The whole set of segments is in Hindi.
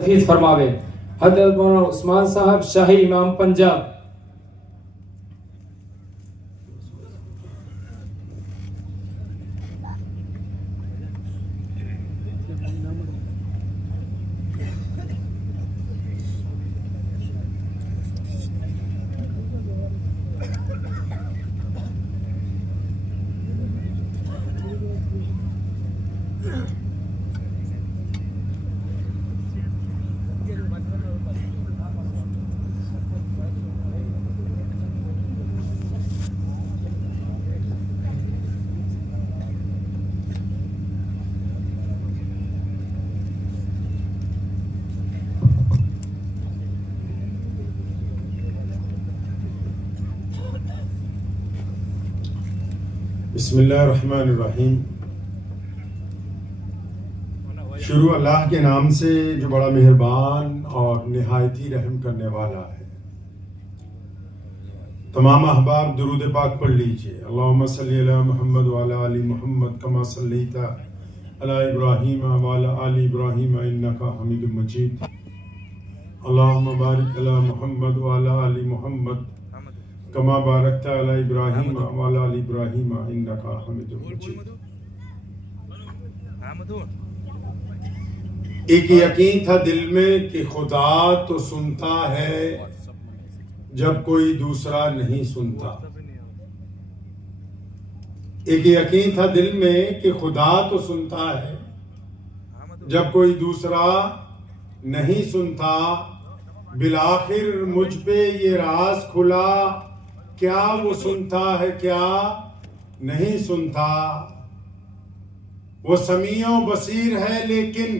हफीज फरमावे। हज़रत मौलाना उस्मान साहब शाही इमाम पंजाब। बिस्मिल्लाहिर्रहमानिर्रहीम। शुरू अल्लाह के नाम से जो बड़ा मेहरबान और निहायती रहम करने वाला है। तमाम अहबाब दुरूद पाक पढ़ लीजिए। अल्लाहुम्मा सल्ली अला मुहम्मद व अला आलि मुहम्मद कमा सल्लैता अला इब्राहीम व अला आलि इब्राहीम इन्नका हमीदुम मजीद। अल्लाहुम्मा बारिक अला मुहम्मद व अला आलि मुहम्मद कमा बारकता अला इब्राहीम व अला आलि इब्राहीम इन्नका हमीदुम मजीद। एक यकीन था दिल में कि खुदा तो सुनता है जब कोई दूसरा नहीं सुनता। एक यकीन था दिल में कि खुदा तो सुनता है जब कोई दूसरा नहीं सुनता। बिलाखिर मुझ पे ये राज खुला, क्या वो सुनता है क्या नहीं सुनता। वो समीओ बसीर है लेकिन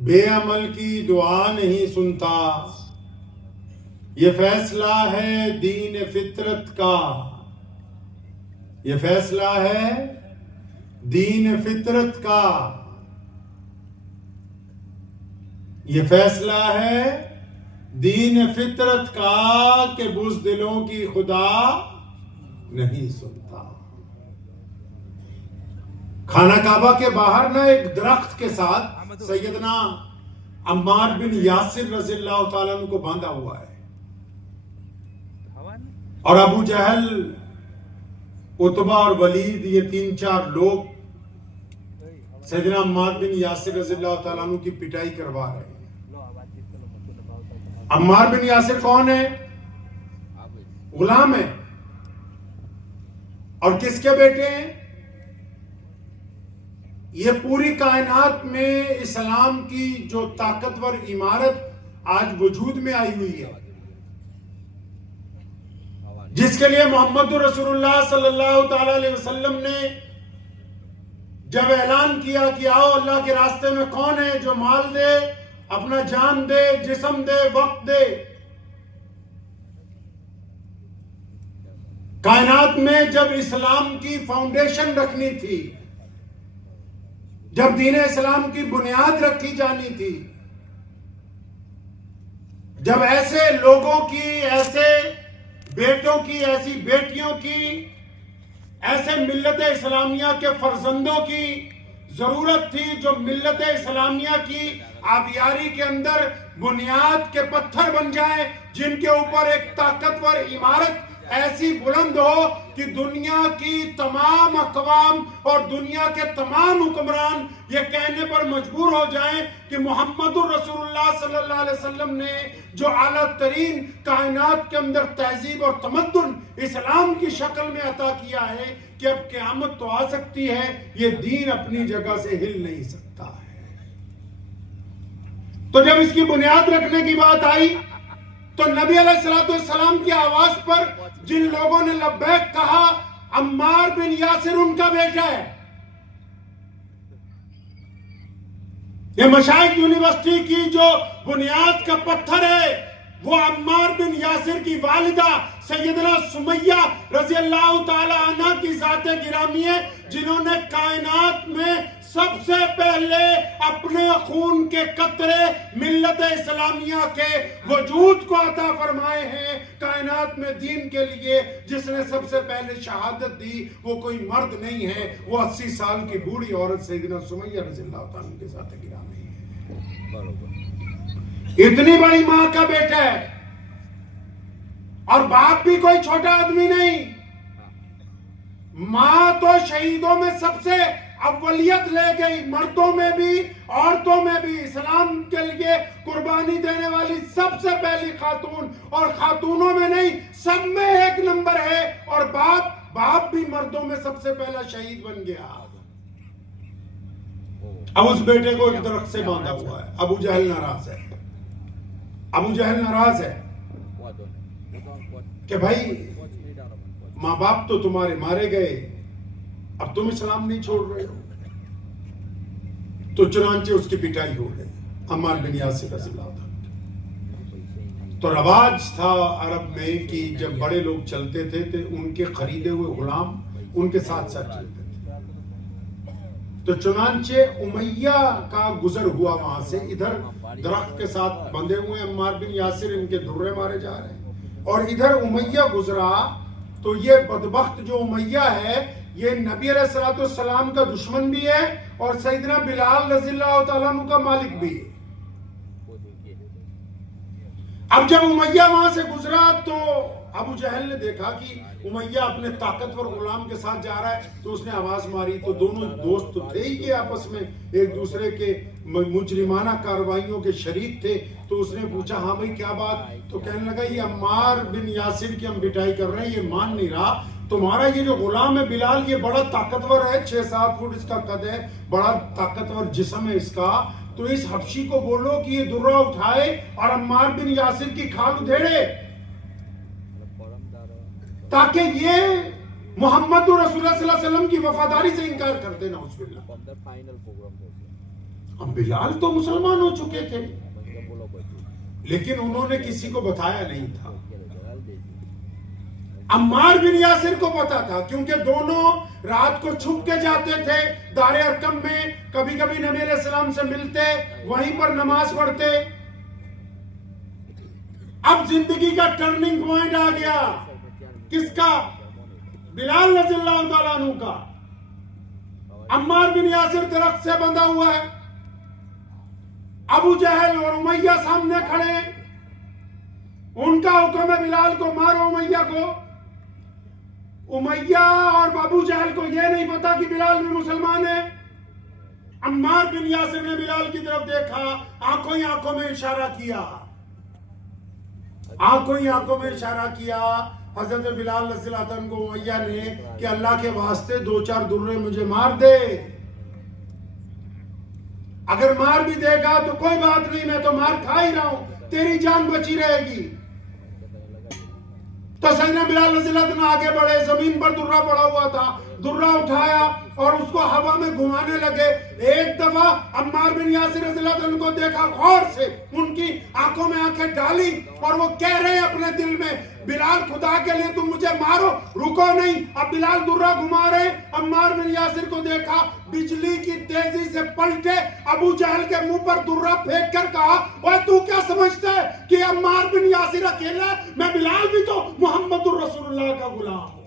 बेअमल की दुआ नहीं सुनता। ये फैसला है दीन फितरत का, ये फैसला है दीन फितरत का, ये फैसला है दीन फितरत का कि बुज़दिलों की खुदा नहीं सुनता। खाना काबा के बाहर ना एक दरख्त के साथ सैयदना अम्मार बिन यासिर रज़ियल्लाहु ताला अन्हु को बांधा हुआ है और अबू जहल, उतबा और वलीद ये 3-4 लोग सैयदना अम्मार बिन यासिर रज़ियल्लाहु ताला अन्हु की पिटाई करवा रहे हैं। अम्मार बिन यासिर कौन है? गुलाम है। और किसके बेटे हैं? ये पूरी कायनात में इस्लाम की जो ताकतवर इमारत आज वजूद में आई हुई है, जिसके लिए मोहम्मद रसूलुल्लाह सल्लल्लाहु ताला अलैहि वसल्लम ने जब ऐलान किया कि आओ अल्लाह के रास्ते में कौन है जो माल दे, अपना जान दे, जिस्म दे, वक्त दे। कायनात में जब इस्लाम की फाउंडेशन रखनी थी, जब दीन इस्लाम की बुनियाद रखी जानी थी, जब ऐसे लोगों की, ऐसे बेटों की, ऐसी बेटियों की, ऐसे मिल्लत इस्लामिया के फर्जंदों की जरूरत थी जो मिल्लत इस्लामिया की आबियारी के अंदर बुनियाद के पत्थर बन जाए, जिनके ऊपर एक ताकतवर इमारत ऐसी बुलंद हो कि दुनिया की तमाम अक़वाम और दुनिया के तमाम हुक्मरान ये कहने पर मजबूर हो जाएं कि मोहम्मदुर रसूलुल्लाह सल्लल्लाहु अलैहि वसल्लम ने जो आला तरीन कायनात के अंदर तहजीब और तमद्दुन इस्लाम की शक्ल में अता किया है कि अब क़यामत तो आ सकती है, ये दीन अपनी जगह से हिल नहीं सकता है। तो जब इसकी बुनियाद रखने की बात आई तो नबी अलैहिस्सलाम की आवाज पर जिन लोगों ने लब्बैक कहा, अम्मार बिन यासिर उनका बेटा है। ये मशाइख यूनिवर्सिटी की जो बुनियाद का पत्थर है वो अम्मार बिन यासिर की वालिदा सैयदना सुमैया रज़ियल्लाहु ताला अन्हा की ज़ाते गिरामी है, जिन्होंने कायनात में सबसे पहले अपने खून के कतरे मिल्लत इस्लामिया के वजूद को अता फरमाए हैं। कायनात में दीन के लिए जिसने सबसे पहले शहादत दी वो कोई मर्द नहीं है, वो 80 साल की बूढ़ी औरत सैयदना सुमैया रज़ियल्लाहु ताला अन्हा के ज़ाते गिरामी है। इतनी बड़ी मां का बेटा है और बाप भी कोई छोटा आदमी नहीं। मां तो शहीदों में सबसे अव्वलियत ले गई, मर्दों में भी औरतों में भी। इस्लाम के लिए कुर्बानी देने वाली सबसे पहली खातून, और खातूनों में नहीं सब में एक नंबर है। और बाप भी मर्दों में सबसे पहला शहीद बन गया। अब उस बेटे को एक दरख्त से बांधा हुआ है। अबू जहल नाराज है, अबू जहल नाराज है कि भाई माँ बाप तो तुम्हारे मारे गए, अब तुम इस्लाम नहीं छोड़ रहे हो। तो चुनांचे उसकी पिटाई हो गई, अम्मार बिन यासिर रज़ियल्लाहु अन्हु। तो रवाज था अरब में कि जब बड़े लोग चलते थे तो उनके खरीदे हुए गुलाम उनके साथ साथ चलते थे। तो चुनांचे उमैया का गुजर हुआ वहां से, इधर दरख्त के साथ बंधे हुए अम्मार बिन यासिर, इनके दुर्रे मारे जा रहे हैं, और इधर उमैया गुजरा। तो ये बदबख्त जो उमैया है ये नबी अलैहिस्सलाम का दुश्मन भी है और सैयदना बिलाल रज़ियल्लाहु तआला अन्हु का मालिक भी है। अब जब उमैया वहां से गुजरा तो अबू जहल ने देखा कि उमैया अपने ताकतवर गुलाम के साथ जा रहा है, तो उसने आवाज मारी। तो दोनों दोस्त तो थे ही, आपस में एक दूसरे के मुजरिमाना कार्रवाइयों के शरीक थे। तो उसने पूछा, हाँ भाई क्या बात? तो कहने लगा, ये अम्मार बिन यासिर की हम पिटाई कर रहे हैं, ये मान नहीं रहा। तुम्हारा ये जो गुलाम है बिलाल, ये बड़ा ताकतवर है, 6-7 फुट इसका कद है, बड़ा ताकतवर जिस्म है इसका। तो इस हबशी को बोलो कि ये दुर्रा उठाए और अम्मार बिन यासिर की खाल उधेड़े, ताकि ये मोहम्मद रसूलुल्लाह सल्लल्लाहु अलैहि वसल्लम की वफादारी से इनकार कर देना। अब बिलाल तो मुसलमान हो चुके थे, लेकिन उन्होंने किसी को बताया नहीं था। अम्मार बिन यासिर को पता था, क्योंकि दोनों रात को छुप के जाते थे दारे अरकम में, कभी कभी नबी अलैहिस्सलाम से मिलते, वहीं पर नमाज पढ़ते। अब जिंदगी का टर्निंग पॉइंट आ गया, किसका? बिलाल रज़ियल्लाहु तआला अन्हु का। अम्मार बिन यासिर दरख्त से बंधा हुआ है, अबू जहल और उमैया सामने खड़े, उनका हुक्म है बिलाल को मारो उमैया को। उमैया और अबू जहल को यह नहीं पता कि बिलाल भी मुसलमान है। अम्मार बिन यासिर ने बिलाल की तरफ देखा, आंखों ही आंखों में इशारा किया, आंखों ही आंखों में इशारा किया हजरत बिलाल रज़ियल्लाहु अन्हु को उमैया ने कि अल्लाह के वास्ते 2-4 दुर्रे मुझे मार दे। अगर मार भी देगा तो कोई बात नहीं, मैं तो मार खा ही रहा हूं, तेरी जान बची रहेगी। तो सैयदना बिलाल रज़ियल्लाहु अन्हु आगे बढ़े, जमीन पर दुर्रा पड़ा हुआ था, दुर्रा उठाया और उसको हवा में घुमाने लगे। एक दफा अम्मार बिन यासिर रज़ियल्लाहु अन्हु को देखा, गौर से उनकी आंखों में आंखें डाली और वो कह रहे अपने दिल में, बिलाल खुदा के लिए तुम मुझे मारो, रुको नहीं। अब बिलाल दुर्रा घुमा रहे, अम्मार बिन यासिर को देखा, बिजली की तेजी से पलटे, अबू जहल के मुंह पर दुर्रा फेंक कर कहा, ओए तू क्या समझता है कि अम्मार बिन यासिर अकेला? मैं बिलाल भी तो मोहम्मद रसूलुल्लाह का गुलाम हूं।